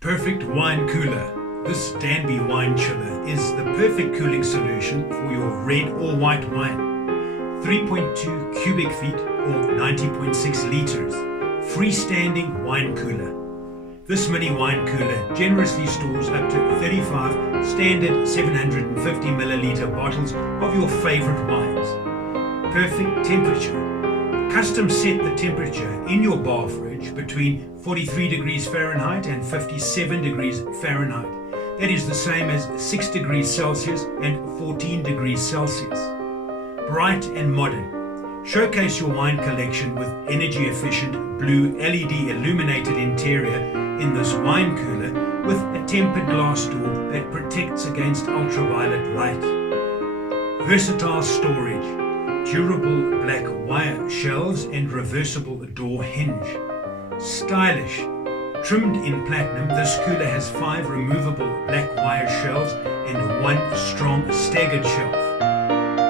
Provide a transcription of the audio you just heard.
Perfect wine cooler. This Danby wine chiller is the perfect cooling solution for your red or white wine. 3.2 cubic feet or 90.6 liters. Freestanding wine cooler. This mini wine cooler generously stores up to 35 standard 750 milliliter bottles of your favorite wines. Perfect temperature. Custom set the temperature in your bar fridge between 43 degrees Fahrenheit and 57 degrees Fahrenheit. That is the same as 6 degrees Celsius and 14 degrees Celsius. Bright and modern. Showcase your wine collection with energy efficient blue LED illuminated interior in this wine cooler with a tempered glass door that protects against ultraviolet light. Versatile storage. Durable black wire shelves and reversible door hinge. Stylish. Trimmed in platinum, this cooler has 5 removable black wire shelves and 1 strong staggered shelf.